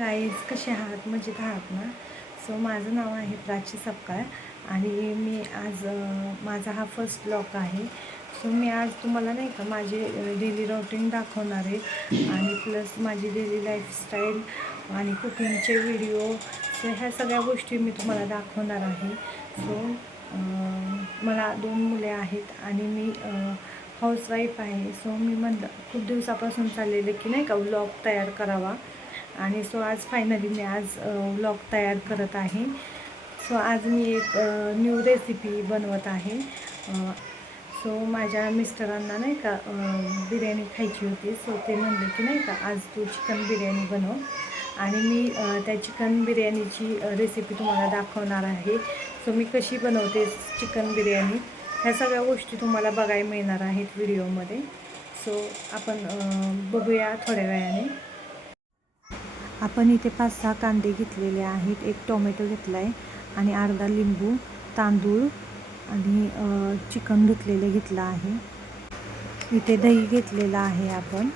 Guys कसे आहात, मजेत आहात ना? सो माझं नाव आहे प्राची सपकाळ आणि मी आज माझा हा फर्स्ट ब्लॉग आहे. सो मी आज तुम्हाला नाही का माझे डेली रुटीन दाखवणार आहे आणि प्लस माझी डेली लाईफस्टाईल आणि कुकिंगचे व्हिडिओ. सो ह्या सगळ्या गोष्टी मी तुम्हाला दाखवणार आहे. सो मला 2 मुले आहेत आणि मी हाऊसवाईफ आहे. सो मी म्हणलं खूप दिवसापासून चाललेलं की नाही का व्लॉग तयार करावा आणि सो आज फायनली मी आज व्लॉग तयार करत आहे. सो आज मी एक न्यू रेसिपी बनवत आहे. सो माझ्या मिस्टरांना नाही का बिर्याणी खायची होती. सो ते म्हणले की नाही का आज तू चिकन बिर्याणी बनव आणि मी त्या चिकन बिर्याणीची रेसिपी तुम्हाला दाखवणार आहे. सो मी कशी बनवते चिकन बिर्याणी ह्या सगळ्या गोष्टी तुम्हाला बघायला मिळणार आहेत व्हिडिओमध्ये. सो आपण बघूया थोड्या वेळाने. आपण इथे 5-6 कांदे घेतलेले आहेत, 1 टोमॅटो घेतला आहे आणि अर्धा लिंबू, तांदूळ आणि चिकन घेतलं आहे. इथे दही घेतलेलं आहे आपण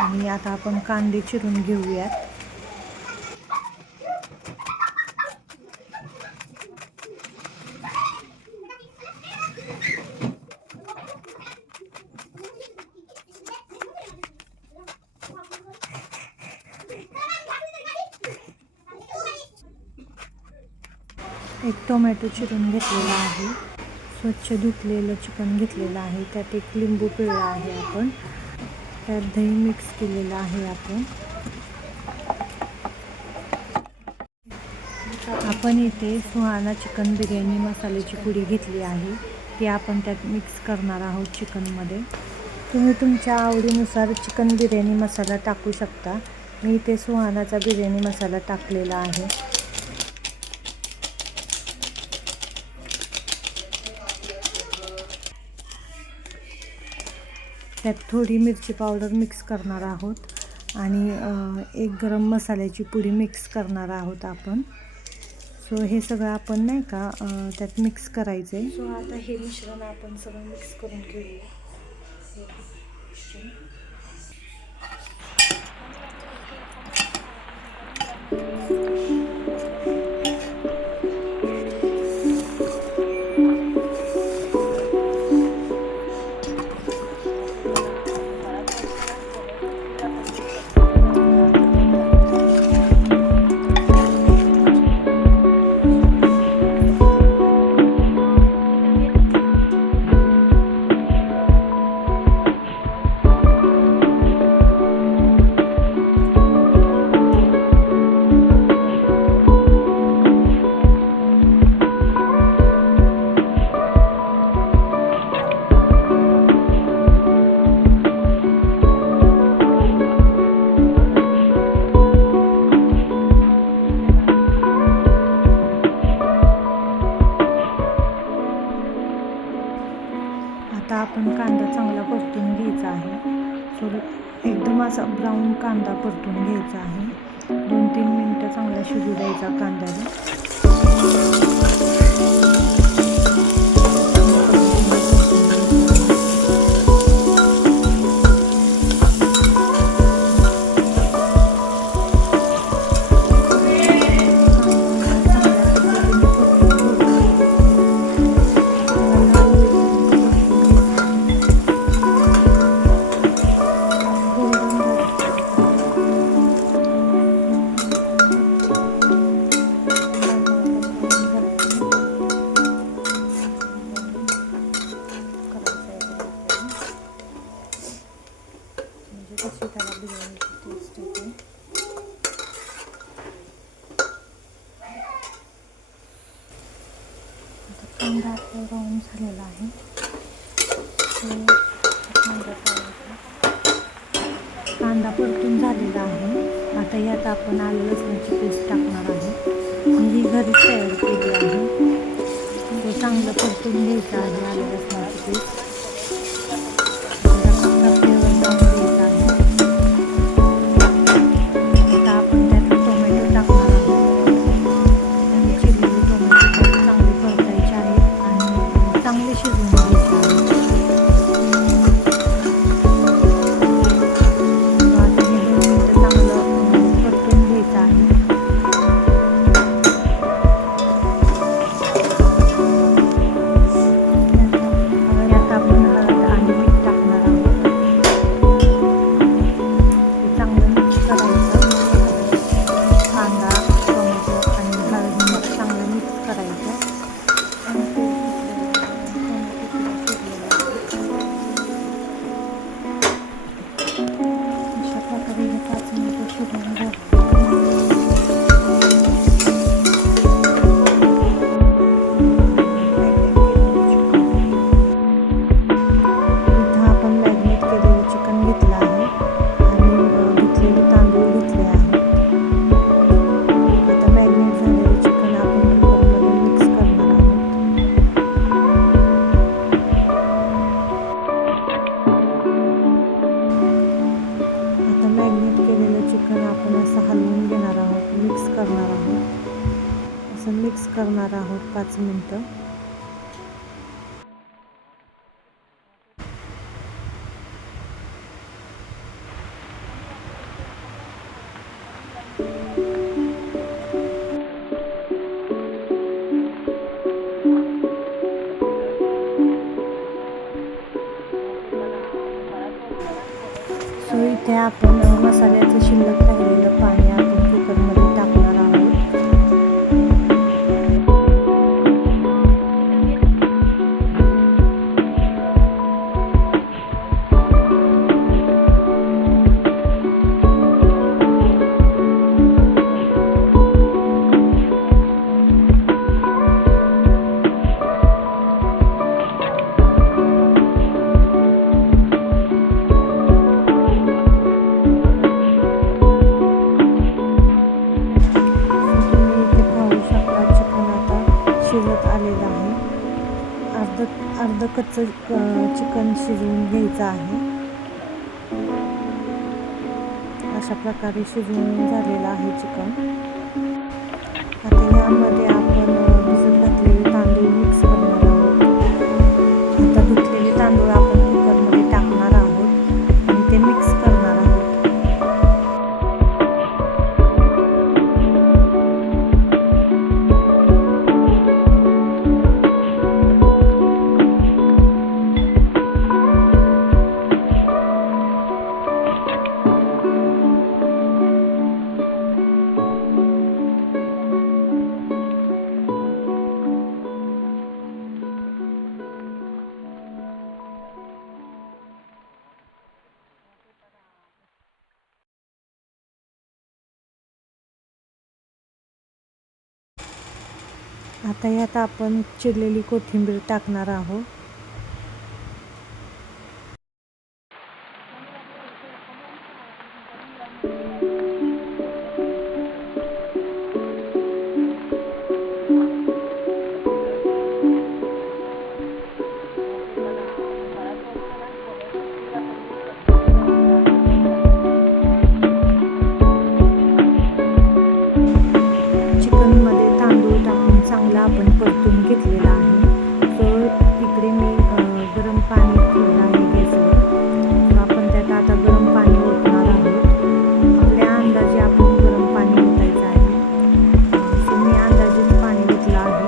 आणि आता आपण कांदे चिरून घेऊयात. एक टोमॅटो चिरून घेतलेला आहे, स्वच्छ धुतलेलं चिकन घेतलेलं आहे, त्यात एक लिंबू पिळला आहे आपण, त्यात दही मिक्स केलेलं आहे आपण इथे सुहाना चिकन बिर्याणी मसाल्याची पुडी घेतली आहे, ती आपण त्यात मिक्स करणार आहोत चिकनमध्ये. तुम्ही तुमच्या आवडीनुसार चिकन बिर्याणी मसाला टाकू शकता. मी इथे सुहानाचा बिर्याणी मसाला टाकलेला आहे. त्यात थोडी मिरची पावडर मिक्स करणार आहोत आणि 1 गरम मसाल्याची पुडी मिक्स करणार आहोत आपण. सो हे सगळं आपण नाही का त्यात मिक्स करायचं आहे. सो आता हे मिश्रण आपण सगळं मिक्स करून घेऊया. आता आपण कांदा चांगला परतून घ्यायचा आहे. थोडं एकदम असा ब्राऊन कांदा परतून घ्यायचा आहे. 2-3 मिनटं चांगला शिजू द्यायचा कांद्याला. कशी त्याला बिर्याणीची टेस्ट येते. आता कांदा आपला ब्राऊन झालेला आहे. कांदा परतून झालेला आहे. आता यात आपण आलं लसणाची पेस्ट टाकणार आहे. मी ही घरीच तयार केली आहे. ते चांगलं परतून घ्यायचं आहे आलं लसणाची पेस्ट. करायचं. कांदा, टोमॅटो आणि हळद चांगलं मिक्स करायचं. आणि ते टोमॅटो सुद्धा शिजलेलं आहे. अशा प्रकारे हे 5 मिनिटं शिजवून झाले. चिकन आपण असं हलवून घेणार आहोत, मिक्स करणार आहोत. असं मिक्स करणार आहोत 5 मिनिटं. सो इथे आपण मसाल्याचं शिल्लक राहिलेलं पाणी आपण कुकरमध्ये टाकणार आहोत. शिजत आलेलं आहे. अर्ध कच्चं चिकन शिजवून घ्यायचं आहे. अशा प्रकारे शिजवून झालेलं आहे चिकन. आता यामध्ये आपण भिजत घातलेले तांदूळ मिक्स करणार आहोत. आता धुतलेले तांदूळ आपण कुकरमध्ये टाकणार आहोत आणि ते मिक्स करणार आहोत. आता यात आपण चिरलेली कोथिंबीर टाकणार आहोत. चांगला आपण परतून घेतलेला आहे. सो इकडे मी गरम पाणी ठेवलं आहे गॅसवर. आपण त्यात आता गरम पाणी ओतणार आहोत. आपल्या अंदाजे आपण गरम पाणी ओतायचं आहे. सो मी अंदाजेच पाणी ओतलं आहे.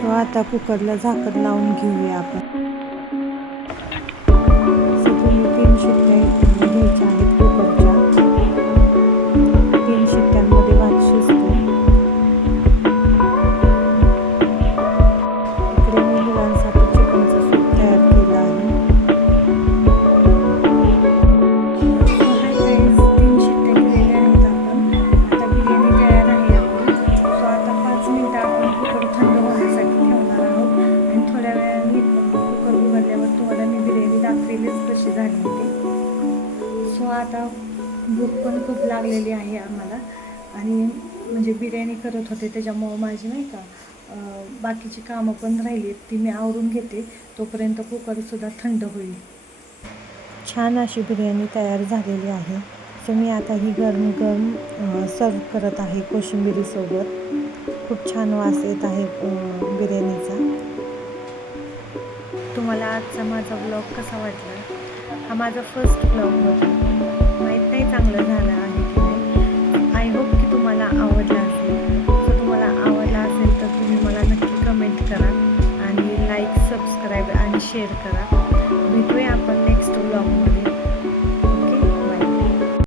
सो आता कुकरला झाकण लावून घेऊया आपण. सो तुम्ही 3 शिट्ट्या घ्यायच्या आहेत कुकरच्या. 3 शिट्ट्यांमध्ये भात शिजतो. इकडे मी मुलांसाठी चिकनचं सूप तयार केलं आहे. सो 3 शिट्ट्या केलेल्या आहेत आपण. आता बिर्याणी तयार आहे आपली. सो आता 5 मिनिटं आपण कुकर थंड होण्यासाठी थोड्या वेळाने कुकर उघडल्यावर तुम्हाला मी बिर्याणी दाखवेलच कशी झाली होती. सो आता भूक पण खूप लागलेली आहे आम्हाला आणि म्हणजे बिर्याणी करत होते त्याच्यामुळं माझी नाही का बाकीची कामं पण राहिली ती मी आवरून घेते. तोपर्यंत कुकरसुद्धा थंड होईल. छान अशी बिर्याणी तयार झालेली आहे. सो मी आता ही गरम गरम सर्व करत आहे कोशिंबिरीसोबत. खूप छान वास येत आहे बिर्याणीचा. तुम्हाला आजचा माझा ब्लॉग कसा वाटला. हा माझा फर्स्ट ब्लॉग होता, माहीत नाही चांगलं झालं आहे की नाही. आय होप की तुम्हाला आवडला असेल. जर तुम्हाला आवडला असेल तर तुम्ही मला नक्की कमेंट करा आणि लाईक, सबस्क्राईब आणि शेअर करा. भेटूया आपण